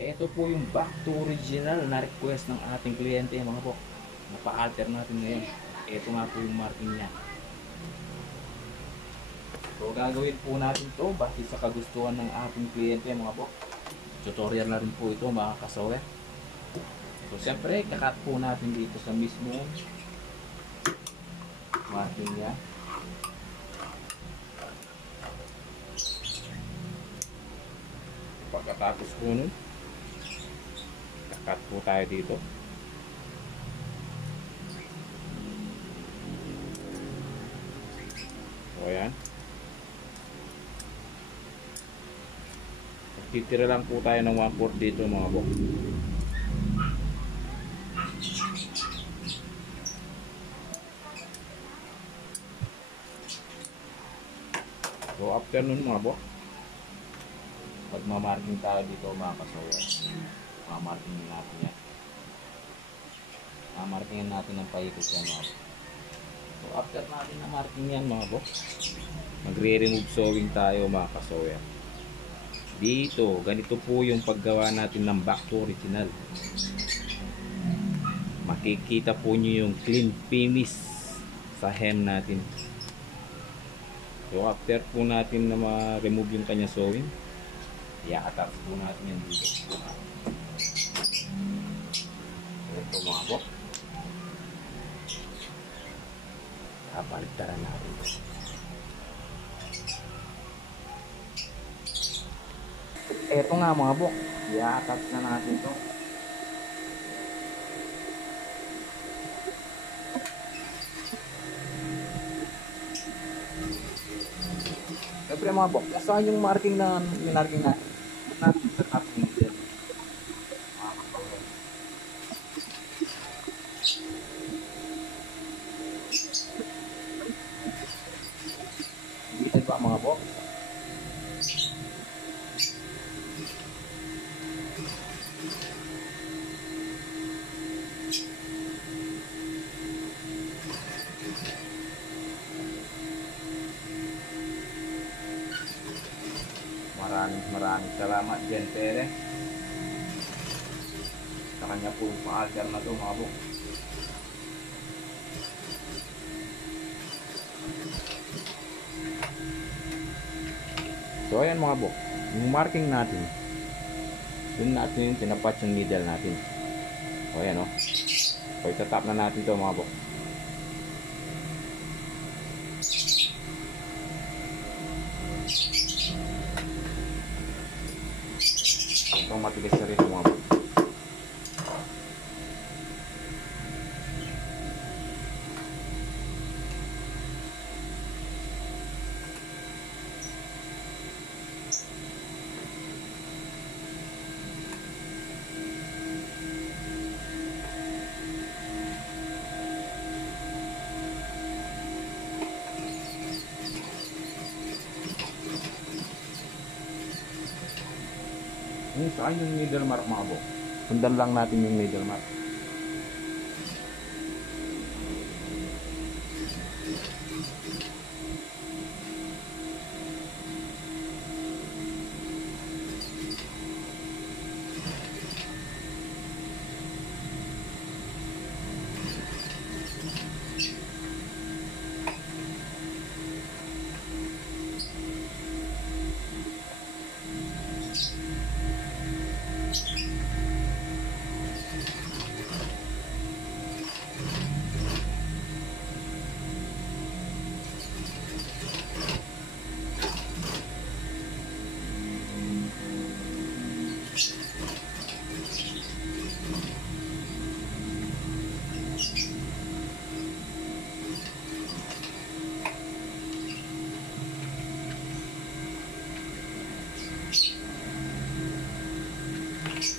Ito po yung back to original na request ng ating kliyente mga bok. Napa-alter natin ngayon. Ito nga po yung marking niya. So gagawin po natin to base sa kagustuhan ng ating kliyente mga bok. Tutorial na rin po ito mga kasawe. So siyempre kakat po natin dito sa mismo marking niya. Pagkatapos po nun, kakat po tayo dito. So ayan. Titira lang po tayo ng 1/4 dito mga bok. So after nun mga bok, magmamarking tayo dito mga kasawa. Mamarking natin yan. Mamarkingin natin ng paikot yan mga bok. So after natin na marking yan mga bok, magre-remove sewing tayo mga kasawa. Dito, ganito po yung paggawa natin ng back to original. Makikita po nyo yung clean finish sa hem natin. So after po natin na ma-remove yung kanya sewing, i-attach po natin yan dito. Ito mga bok. Kapaligtaran natin. Ito nga mga bok, i-attach na natin ito. Siyempre mga bok, nasaan yung marking na minarking natin? Natin sa top needle. Dito ba mga bok? Maraming salamat Jen Perez sa kanya po pa-alter na ito mga bok. So ayan mga bok, yung marking natin, dun natin yung tinapat yung needle natin. So ayan o, so itatap na natin ito mga bok. Itong matigas na rin mga bok. Saan yung needle mark mga bok? Sundan lang natin yung needle mark.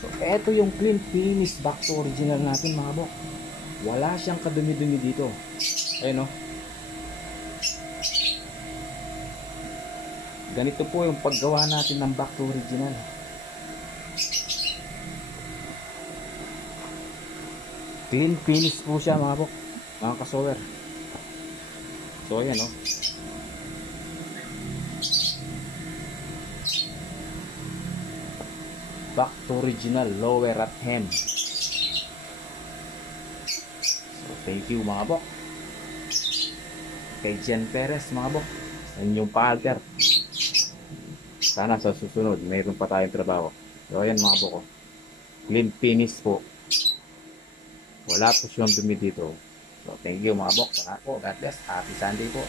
So, eto yung clean finish back to original natin mga bok. Wala siyang kadumi-dumi dito. Ayun o. Ganito po yung paggawa natin ng back to original. Clean finish po siya mga bok, mga kasower. So ayan o. Back to original lower at hem. So thank you mga bok. Kay Jen Perez mga bok. Sa inyong paalter. Sana sa susunod mayroon pa tayong trabaho. So ayan mga bok. Clean finish po. Wala po siyang dumi dito. So thank you mga bok. Sana po. God bless. Happy Sunday po.